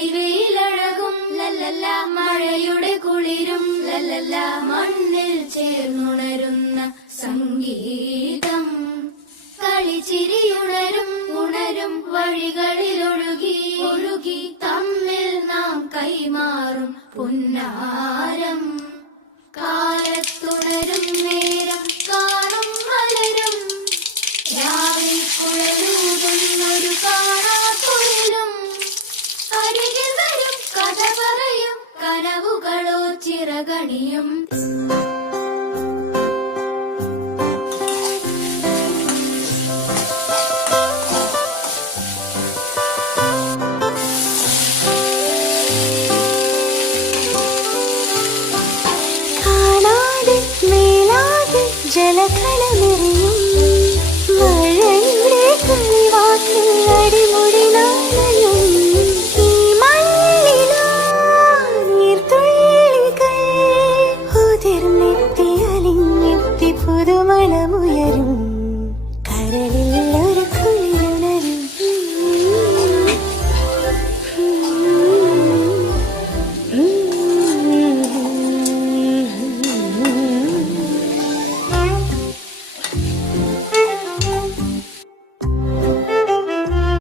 പൊടിവെയിലഴകും ലല്ലല്ല, മഴയുടെ കുളിരും ലല്ലല്ല, മണ്ണിൽ ചേർന്നുണരുന്ന സംഗീതം. കളിച്ചിരിയുണരും ഉണരും വഴികളിലൊഴുകി ഒഴുകി തമ്മിൽ നാം കൈമാറും പുന്നാരം. കാലത്തുണരും നേരം കാണും മലരും രാവിൽ കുഴലൂതുന്നൊരു കാണാത്തൊഴിലും. അരികിൽ വരും കഥ പറയും കനവുകളോ ചിറകണിയും. ജലകളമെറിയും